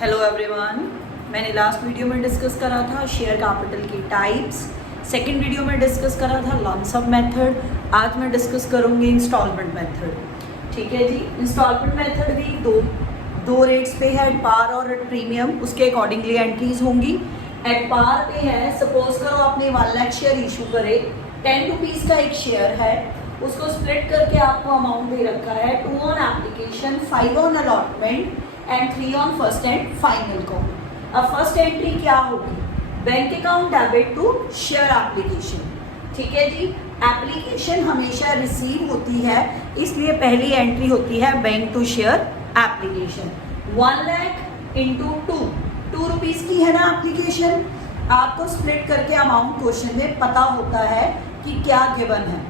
Hello everyone, मैंने last video में discuss करा था शेयर कैपिटल की टाइप्स। सेकंड वीडियो में डिस्कस करा था लंप सम मेथड। आज मैं डिस्कस करूंगी इंस्टॉलमेंट मेथड। ठीक है जी। इंस्टॉलमेंट मेथड भी दो रेट्स पे है, एट पार और एट प्रीमियम। उसके अकॉर्डिंगली एंट्रीज होंगी। एट पार पे है, सपोज करो आपने 1 लाख शेयर इशू करे, 10 रुपीज़ का एक शेयर है, उसको स्प्लिट करके आपको अमाउंट दे रखा है 2 on application, 5 on allotment and 3 on first and final call. अब फर्स्ट एंट्री क्या होगी? Bank account debit to share application. ठीक है जी। एप्लीकेशन हमेशा रिसीव होती है, इसलिए पहली एंट्री होती है bank to share application. 1 lakh into 2 rupees की है ना एप्लीकेशन। आपको स्प्लिट करके अमाउंट क्वेश्चन में पता होता है कि क्या गिवन है।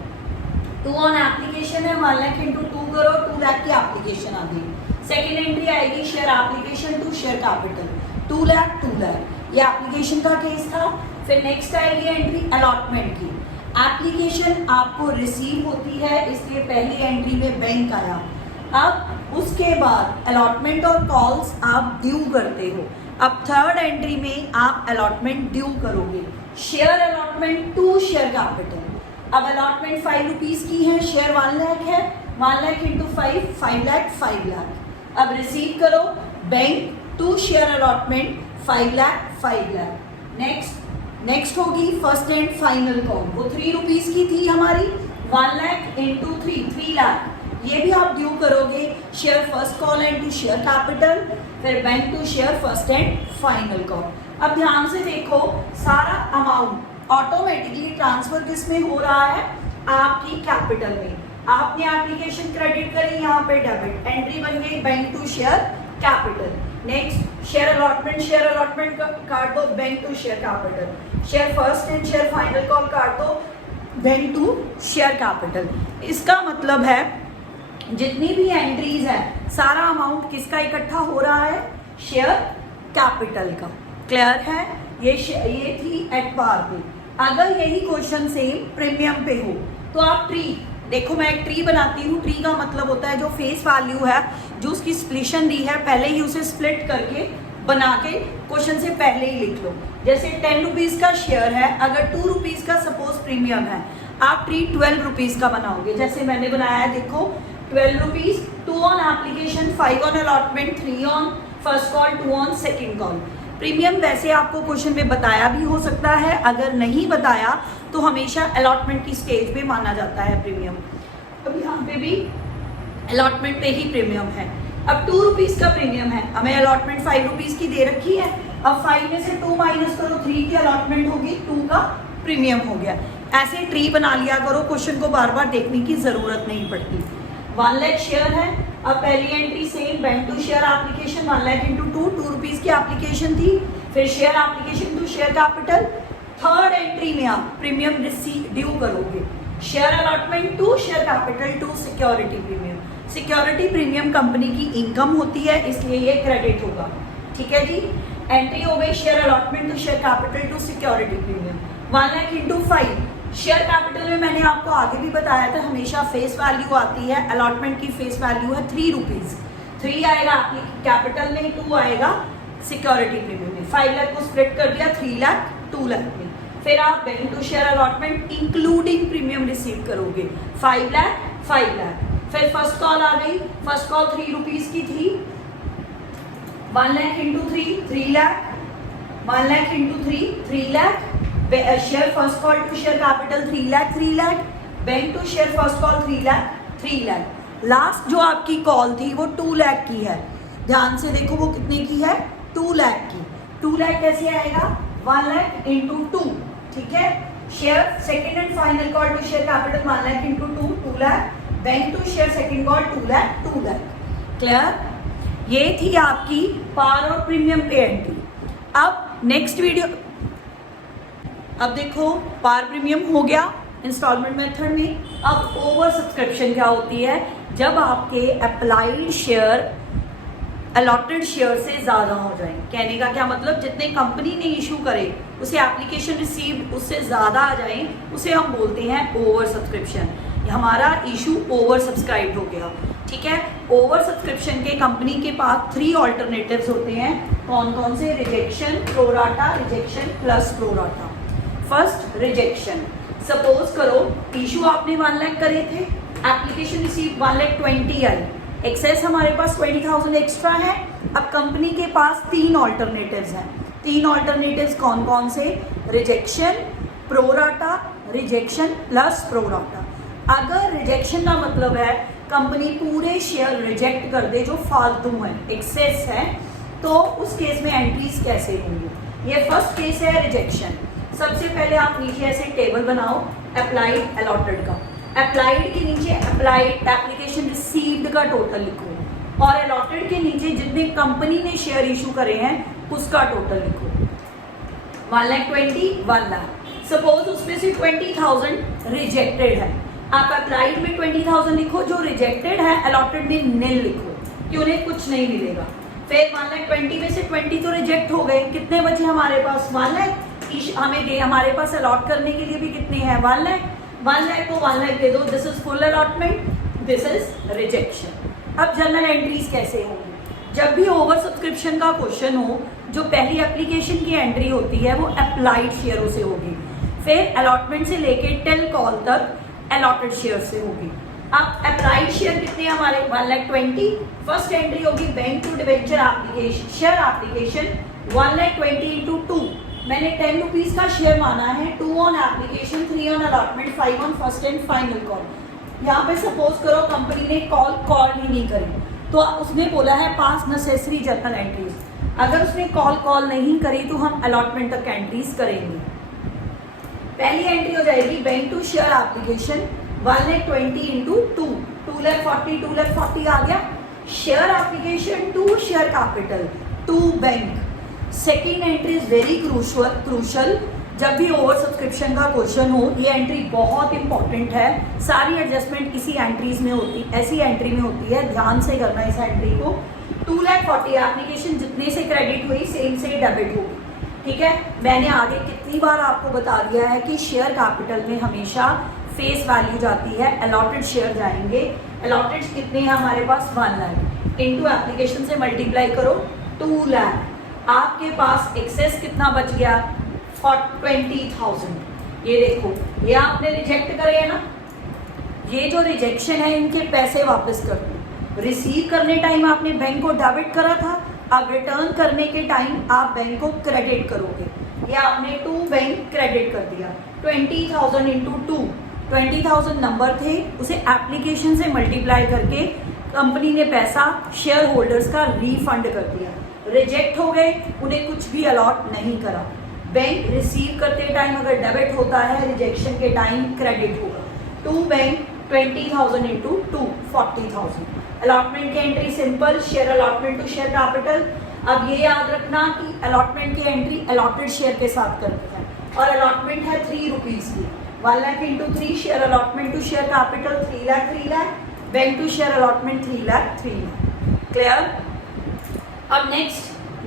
2 ऑन एप्लीकेशन है, 1 लाख इंटू 2 करो, 2 लाख की एप्लीकेशन आ गई। सेकेंड एंट्री आएगी share application to share capital, 2 lakh 2 lakh. ये एप्लीकेशन का केस था। फिर नेक्स्ट आएगी एंट्री अलॉटमेंट की। एप्लीकेशन आपको रिसीव होती है, इसलिए पहली एंट्री में बैंक आया। अब उसके बाद अलॉटमेंट और कॉल्स आप ड्यू करते हो। अब थर्ड एंट्री में आप अलॉटमेंट ड्यू करोगे, share allotment to share capital. अब अलॉटमेंट 5 रुपीज़ की है, शेयर 1 लाख है, 1 लाख इंटू 5 लाख 5 लाख। अब रिसीव करो bank to share allotment 5 lakh 5 lakh. Next होगी फर्स्ट एंड फाइनल कॉल। वो 3 रुपीज़ की थी हमारी, 1 लाख इंटू 3 लाख। ये भी आप ड्यू करोगे, share first call and to share capital, फिर bank to share first and final call. अब ध्यान से देखो, सारा अमाउंट ऑटोमेटिकली ट्रांसफर किस में हो रहा है? आपकी कैपिटल में। आपने एप्लीकेशन क्रेडिट करी, यहाँ पे डेबिट, एंट्री बन गई bank to share capital. Next share allotment काट दो, bank to share capital. Share first and share final call काट दो, बैंक टू शेयर कैपिटल। इसका मतलब है जितनी भी एंट्रीज है, सारा अमाउंट किसका इकट्ठा हो रहा है? शेयर कैपिटल का। क्लियर है? ये थी एट पार पे। अगर यही क्वेश्चन सेम प्रीमियम पे हो तो आप ट्री देखो, मैं एक ट्री बनाती हूँ। ट्री का मतलब होता है जो फेस वैल्यू है, जो उसकी स्प्लिशन दी है, पहले ही उसे स्प्लिट करके बना के क्वेश्चन से पहले ही लिख लो। जैसे 10 रुपीज़ का शेयर है, अगर 2 रुपीज़ का सपोज प्रीमियम है, आप ट्री 12 रुपीज़ का बनाओगे। जैसे मैंने बनाया है, देखो 12 rupees, 2 on application, 5 on allotment, 3 on first call, 2 on second call. Premium वैसे आपको क्वेश्चन में बताया भी हो सकता है, अगर नहीं बताया तो हमेशा अलॉटमेंट की स्टेज पे माना जाता है प्रीमियम। अब यहाँ पे भी अलॉटमेंट पे ही प्रीमियम है। अब 2 रुपीज़ का प्रीमियम है, हमें अलॉटमेंट 5 रुपीज़ की दे रखी है। अब 5 में से 2 माइनस करो, 3 की अलॉटमेंट होगी, 2 का प्रीमियम हो गया। ऐसे ट्री बना लिया करो, क्वेश्चन को बार बार देखने की जरूरत नहीं पड़ती। 1 लाख शेयर है, अब पहली entry same bank to share application, 1 lakh into 2 rupees की एप्लीकेशन थी, फिर share application to share capital. Third entry में आप प्रीमियम रिसीव ड्यू करोगे, share allotment to share capital to security premium. Security premium company की इनकम होती है, इसलिए ये क्रेडिट होगा। ठीक है जी। एंट्री हो गई share allotment to share capital to security premium, 1 lakh into 5। Share capital में मैंने आपको आगे भी बताया था, हमेशा फेस वैल्यू आती है। अलॉटमेंट की फेस वैल्यू है 3 रुपीज़, 3 आएगा कैपिटल में, 2 आएगा सिक्योरिटी प्रीमियम में। 5 लाख को स्प्लिट कर दिया, 3 लाख 2 लाख में। फिर आप bank to share allotment including premium receive करोगे, 5 लाख 5 लाख। फिर फर्स्ट कॉल आ गई, फर्स्ट कॉल 3 रुपीज़ की थी, 1 lakh into 3 lakh, 1 lakh into 3 lakh. Share first call to share capital 3 lakh, bank to share first call 3 lakh. Last जो आपकी कॉल थी वो 2 लाख की है। ध्यान से देखो वो कितने की है? 2 लाख की। 2 लाख कैसे आएगा? 1 लाख इंटू 2। ठीक है। Share second and final call to share capital 1 lakh into 2 lakh, bank to share second call 2 lakh. Clear? ये थी आपकी पार और प्रीमियम पे एंट्री। अब नेक्स्ट वीडियो, अब देखो पार प्रीमियम हो गया इंस्टॉलमेंट मेथड में। अब ओवर सब्सक्रिप्शन क्या होती है? जब आपके अप्लाइड शेयर अलॉटेड शेयर से ज़्यादा हो जाए। कहने का क्या मतलब? जितने कंपनी ने इशू करे, उसे एप्लीकेशन रिसीव्ड उससे ज़्यादा आ जाए, उसे हम बोलते हैं ओवर सब्सक्रिप्शन। हमारा इशू ओवर सब्सक्राइब हो गया। ठीक है, ओवर सब्सक्रिप्शन के कंपनी के पास 3 ऑल्टरनेटिव्स होते हैं। कौन कौन से? Rejection, pro rata, rejection plus pro rata. First rejection, suppose करो इशू आपने 1 लाख करे थे, एप्लीकेशन रिसीव 1,20,000 आई, एक्सेस हमारे पास 20,000 एक्स्ट्रा है। अब कंपनी के पास 3 ऑल्टरनेटिव्स हैं। 3 ऑल्टरनेटिव्स कौन कौन से? Rejection, pro rata, rejection plus pro rata. अगर रिजेक्शन का मतलब है कंपनी पूरे शेयर रिजेक्ट कर दे जो फालतू है, एक्सेस है, तो उस केस में एंट्रीज कैसे होंगी? ये फर्स्ट केस है रिजेक्शन। सबसे पहले आप नीचे ऐसे टेबल बनाओ अप्लाइड अलॉटेड का। अप्लाइड के नीचे अप्लाइड एप्लीकेशन रिसीव्ड का टोटल लिखो और अलॉटेड के नीचे जितने कंपनी ने शेयर इशू करे हैं उसका टोटल लिखो। 1,20,000, 1 लाख। सपोज उसमें से 20,000 रिजेक्टेड है, आप अप्लाइड में 20,000 लिखो, जो रिजेक्टेड है अलॉटेड में निल लिखो कि उन्हें कुछ नहीं मिलेगा। फिर 1,20,000 में से 20 तो रिजेक्ट हो गए, कितने बचे हमारे पास? 1 लाख। हमें दे, हमारे पास अलॉट करने के लिए भी कितने हैं? 1 लाख। 1 लाख को 1 लाख दे दो, this is full allotment, this is rejection. अब जनरल एंट्रीज कैसे होंगी? जब भी ओवर सब्सक्रिप्शन का क्वेश्चन हो, जो पहली एप्लीकेशन की एंट्री होती है वो अप्लाइड शेयरों से होगी, फिर अलॉटमेंट से लेके टिल कॉल तक अलॉटेड शेयर से होगी। अब अप्लाइड शेयर कितने हमारे? 1,20,000। फर्स्ट एंट्री होगी bank to debenture application, share application 1,20,000 into 2। मैंने 10 रुपीज का शेयर माना है, 2 on application, 3 on allotment, 5 on first and final call. यहाँ पे सपोज करो कंपनी ने कॉल ही नहीं करी, तो उसने बोला है पास नेसेसरी जर्नल एंट्रीज। अगर उसने कॉल नहीं करी तो हम अलॉटमेंट तक एंट्रीज करेंगे। पहली एंट्री हो जाएगी bank to share application 1,20,000 into 2, 2,40,000, 2,40,000 आ गया। Share application to share capital to bank. Second entry is very crucial. जब भी ओवर सब्सक्रिप्शन का क्वेश्चन हो, ये एंट्री बहुत इंपॉर्टेंट है। सारी एडजस्टमेंट इसी एंट्रीज में होती, ऐसी एंट्री में होती है, ध्यान से करना इस एंट्री को। 2,40,000 एप्लीकेशन जितने से क्रेडिट हुई सेम से डेबिट होगी। ठीक है, मैंने आगे कितनी बार आपको बता दिया है कि शेयर कैपिटल में हमेशा फेस वैल्यू जाती है, अलॉटेड शेयर जाएंगे। अलॉटेड कितने हैं हमारे पास? 1 लाख इंटू एप्लीकेशन से मल्टीप्लाई करो 2 लाख। आपके पास एक्सेस कितना बच गया? 20,000। ये देखो, ये आपने रिजेक्ट करे है ना, ये जो रिजेक्शन है इनके पैसे वापस कर दो। रिसीव करने टाइम आपने बैंक को डेबिट करा था, अब रिटर्न करने के टाइम आप बैंक को क्रेडिट करोगे। ये आपने 2 बैंक क्रेडिट कर दिया। 20,000 इंटू 2, 20,000 नंबर थे, उसे एप्लीकेशन से मल्टीप्लाई करके कंपनी ने पैसा शेयर होल्डर्स का रिफंड कर दिया। रिजेक्ट हो गए, उन्हें कुछ भी अलॉट नहीं करा। बैंक रिसीव करते टाइम अगर डेबिट होता है, रिजेक्शन के टाइम क्रेडिट होगा। 2 बैंक 20,000 इंटू 2, 40,000। अलॉटमेंट की entry simple, share allotment to share capital. अब ये याद रखना कि अलॉटमेंट की एंट्री अलॉटेड शेयर के साथ करनी है और अलॉटमेंट है 3 रुपीज की। 1 lakh into 3 share allotment to share capital 3 lakh, 3 lakh, bank to share allotment 3 lakh, 3 lakh. Clear? अब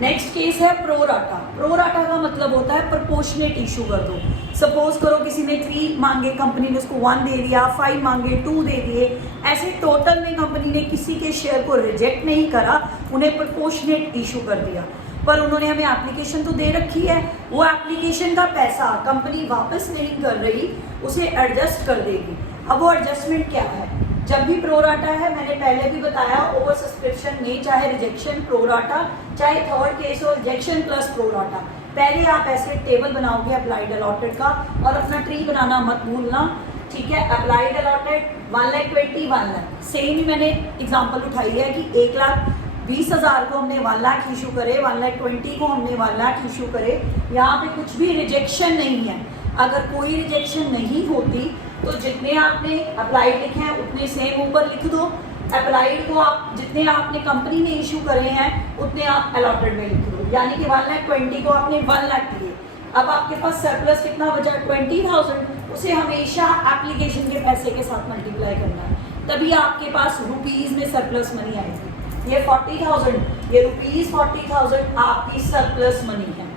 नेक्स्ट केस है प्रोराटा। प्रोराटा का मतलब होता है प्रोपोर्शनेट इशू कर दो। सपोज करो किसी ने 3 मांगे, कंपनी ने उसको 1 दे दिया, 5 मांगे 2 दे दिए, ऐसे टोटल में कंपनी ने किसी के शेयर को रिजेक्ट नहीं करा, उन्हें प्रोपोर्शनेट इशू कर दिया। पर उन्होंने हमें एप्लीकेशन तो दे रखी है, वो एप्लीकेशन का पैसा कंपनी वापस नहीं कर रही, उसे एडजस्ट कर देगी। अब वो एडजस्टमेंट क्या है? जब भी प्रोराटा है, मैंने पहले भी बताया, ओवर सब्सक्रिप्शन में चाहे रिजेक्शन प्रोराटा, चाहे थर्ड केस हो रिजेक्शन प्लस प्रोराटा, पहले आप ऐसे टेबल बनाओगे अप्लाइड अलॉटेड का और अपना ट्री बनाना मत भूलना। ठीक है, अप्लाइड अलॉटेड 1,20,000, 1 लाख। सेम ही मैंने एग्जांपल उठाई है कि 1,20,000 को हमने 1 लाख इशू करे, 1,20,000 को हमने 1 लाख इशू करे। यहाँ पे कुछ भी रिजेक्शन नहीं है। अगर कोई रिजेक्शन नहीं होती तो जितने आपने अप्लाइड लिखे हैं उतने सेम ऊपर लिख दो। अप्लाइड को आप जितने आपने कंपनी ने इशू करे हैं उतने आप अलॉटेड में लिख दो, यानी कि 1,20,000 को आपने 1 लाख दिए। अब आपके पास सरप्लस कितना बचा? 20,000। उसे हमेशा एप्लीकेशन के पैसे के साथ मल्टीप्लाई करना है, तभी आपके पास रुपीज में सरप्लस मनी आएगी। ये 40,000, ये रुपीज 40,000 आपकी सरप्लस मनी है।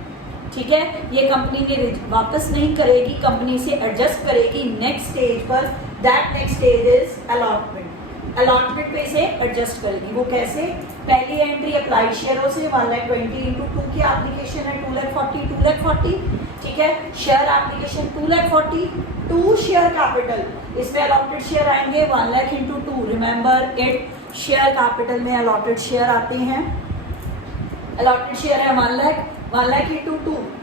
ठीक है, ये कंपनी ने वापस नहीं करेगी, कंपनी से एडजस्ट करेगी नेक्स्ट स्टेज पर that next stage is allotment. Allotment पे इसे एडजस्ट करेगी। वो कैसे? पहली एंट्री अप्लाइड शेयरों से 1,20,000 इंटू 2 की एप्लीकेशन है 2,40,000, ठीक है। शेयर एप्लीकेशन 2,40,000, 2 शेयर कैपिटल, इसमें अलॉटेड शेयर आएंगे 1 lakh into 2। Remember it, share capital में अलॉटेड शेयर आते हैं। अलॉटेड शेयर है 1 लाख इंटू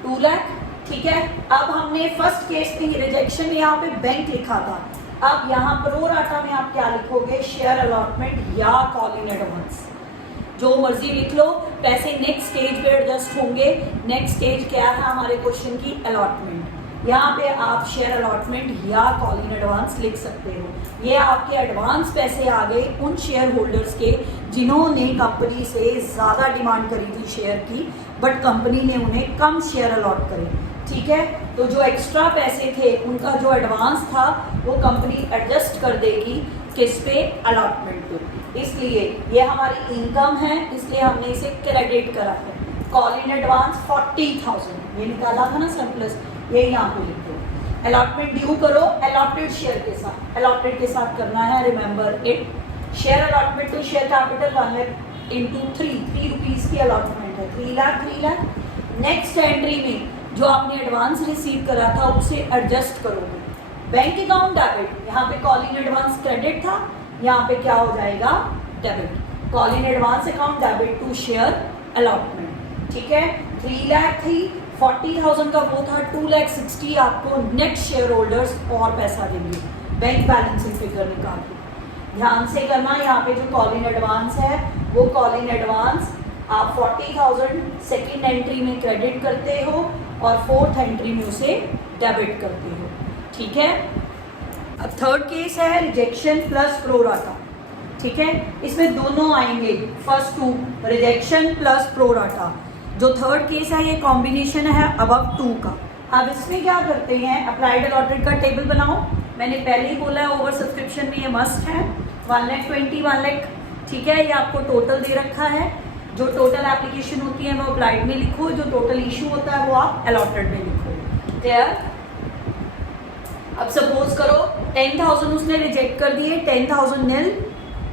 2 लाख, ठीक है। अब हमने फर्स्ट केस में रिजेक्शन में यहाँ पे बैंक लिखा था, अब यहाँ प्रो राटा में आप क्या लिखोगे? शेयर अलॉटमेंट या कॉल इन एडवांस, जो मर्जी लिख लो। पैसे नेक्स्ट स्टेज पे एडजस्ट होंगे। नेक्स्ट स्टेज क्या है हमारे क्वेश्चन की? अलॉटमेंट। यहाँ पे आप शेयर अलॉटमेंट या कॉल इन एडवांस लिख सकते हो। ये आपके एडवांस पैसे आ गए उन शेयर होल्डर्स के जिन्होंने कंपनी से ज़्यादा डिमांड करी थी शेयर की, बट कंपनी ने उन्हें कम शेयर अलॉट करे, ठीक है। तो जो एक्स्ट्रा पैसे थे उनका जो एडवांस था वो कंपनी एडजस्ट कर देगी किस पे? अलॉटमेंट पे। इसलिए ये हमारी इनकम है, इसलिए हमने इसे क्रेडिट करा है। कॉल इन एडवांस 40,000 ये निकाला था ना सरप्लस, ये यहाँ पे लिख दो। अलॉटमेंट ड्यू करो अलॉटेड शेयर के साथ, अलॉटेड के साथ करना है। Remember it, share allotment to share capital 1 lakh into 3 rupees की अलॉटमेंट है, 3 लाख। नेक्स्ट एंट्री में जो आपने एडवांस रिसीव करा था उसे एडजस्ट करोगे। बैंक अकाउंट डेबिट, यहाँ पे कॉल इन एडवांस क्रेडिट था, यहाँ पे क्या हो जाएगा? Debit. Call in advance account debit to share allotment, ठीक है। 3 लाख थी, 40,000 का वो था, 2,60,000 आपको नेक्स्ट शेयर होल्डर्स और पैसा देंगे। बैंक बैलेंसिंग फिगर निकाल के ध्यान से करना। यहाँ पे जो कॉल इन एडवांस है वो कॉल इन एडवांस आप 40,000 सेकेंड एंट्री में क्रेडिट करते हो और फोर्थ एंट्री में उसे डेबिट करते हो, ठीक है। अब थर्ड केस है रिजेक्शन प्लस प्रो राटा, ठीक है। इसमें दोनों आएंगे, first 2 rejection plus pro rata. जो थर्ड केस है ये कॉम्बिनेशन है अबव 2 का। अब इसमें क्या करते हैं? अप्लाइड अलॉटेड का टेबल बनाओ। मैंने पहले ही बोला है ओवर सब्सक्रिप्शन में ये मस्ट है। 1,20,000 1 लाख, ठीक है। ये आपको टोटल दे रखा है। जो टोटल एप्लीकेशन होती है वो अप्लाइड में लिखो, जो टोटल इशू होता है वो आप अलॉटेड में लिखो। क्लियर? अब सपोज करो 10,000 उसने रिजेक्ट कर दिए, 10,000 नील।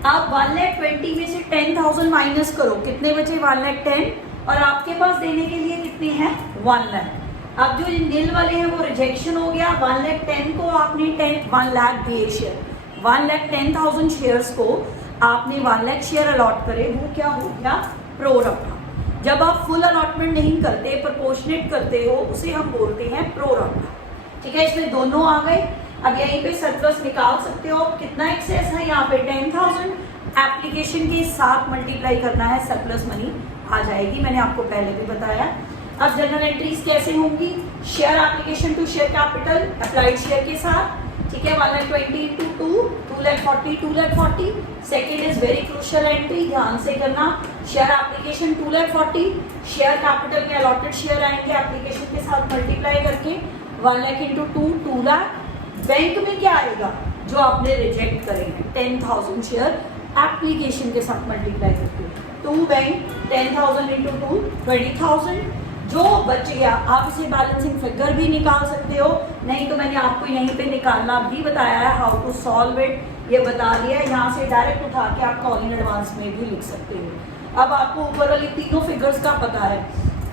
आप 1,20,000 में से 10,000 माइनस करो, कितने बचे? 1,10,000, और आपके पास देने के लिए कितने हैं? 1 लाख। अब जो नील वाले हैं वो रिजेक्शन हो गया। 1,10,000 को आपने 1 लाख दिए शेयर, 1,10,000 शेयर्स को आपने 1 लाख शेयर अलॉट करे, वो क्या हो गया? Pro rata. जब आप फुल अलॉटमेंट नहीं करते, प्रोपोर्शनेट करते हो, उसे हम बोलते हैं प्रो राटा, ठीक है। इसमें दोनों आ गए। अब यहीं पे सरप्लस निकाल सकते हो। कितना एक्सेस है यहाँ पे? 10,000 एप्लीकेशन के साथ मल्टीप्लाई करना है, सरप्लस मनी आ जाएगी। मैंने आपको पहले भी बताया। अब जनरल एंट्रीज कैसे होंगी? Share application to share capital applied share के साथ, ठीक है। 1,20,000 into 2 2,40,000। Second is very crucial entry, ध्यान से करना। शेयर एप्लीकेशन 2,40,000, शेयर कैपिटल में अलॉटेड शेयर आएंगे एप्लीकेशन के साथ मल्टीप्लाई करके 1 लाख इंटू 2 लाख। बैंक में क्या आएगा? जो आपने रिजेक्ट करेंगे 10,000 शेयर एप्लीकेशन के साथ मल्टीप्लाई करके 2 बैंक 10,000 इंटू 2 20,000। जो बच गया आप इसे बैलेंसिंग फिगर भी निकाल सकते हो, नहीं तो मैंने आपको यहीं पे निकालना भी बताया है, हाउ टू सॉल्व इट ये बता दिया है। यहाँ से डायरेक्ट उठा के आप कॉल इन एडवांस में भी लिख सकते हो। अब आपको ऊपर वाली तीनों फिगर्स का पता है।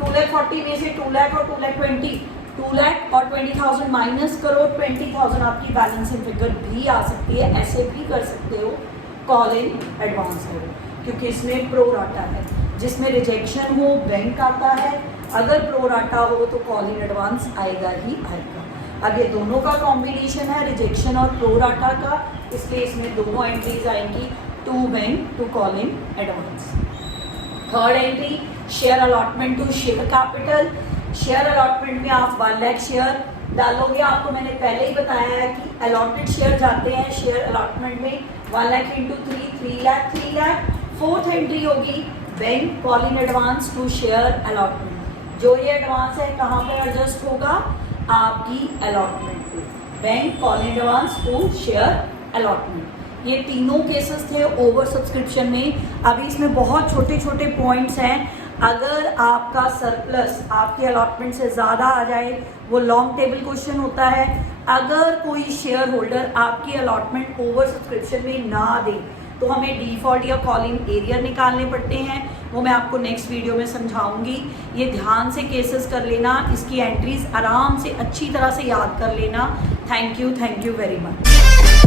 2,40,000 में से 2 लाख और 2,20,000, 2 लाख और 20,000 माइनस करो, 20,000 आपकी बैलेंसिंग फिगर भी आ सकती है। ऐसे भी कर सकते हो कॉल इन एडवांस हो, क्योंकि इसमें प्रो राटा है। जिसमें रिजेक्शन हो बैंक आता है, अगर प्रो राटा हो तो कॉल इन एडवांस आएगा ही आएगा। अब ये दोनों का कॉम्बिनेशन है, रिजेक्शन और प्रो राटा का, इसलिए इसमें दोनों एंट्रीज आएंगी, to bank to call in advance. Third entry share allotment to share capital. Share allotment में आप 1 लाख शेयर डालोगे। आपको मैंने पहले ही बताया है कि अलॉटेड शेयर जाते हैं शेयर अलॉटमेंट में 1 lakh into 3 lakh. Fourth entry होगी bank call in advance to share allotment. जो ये एडवांस है कहाँ पे एडजस्ट होगा? आपकी अलॉटमेंट पे। Bank call in advance to share allotment. ये तीनों केसेस थे ओवर सब्सक्रिप्शन में। अभी इसमें बहुत छोटे छोटे पॉइंट्स हैं। अगर आपका सरप्लस आपके अलॉटमेंट से ज़्यादा आ जाए, वो लॉन्ग टेबल क्वेश्चन होता है, अगर कोई शेयर होल्डर आपकी अलॉटमेंट ओवर सब्सक्रिप्शन में ना दे तो हमें डिफॉल्ट या कॉलिंग एरियर निकालने पड़ते हैं, वो मैं आपको नेक्स्ट वीडियो में समझाऊंगी। ये ध्यान से केसेस कर लेना, इसकी एंट्रीज आराम से अच्छी तरह से याद कर लेना। Thank you very much.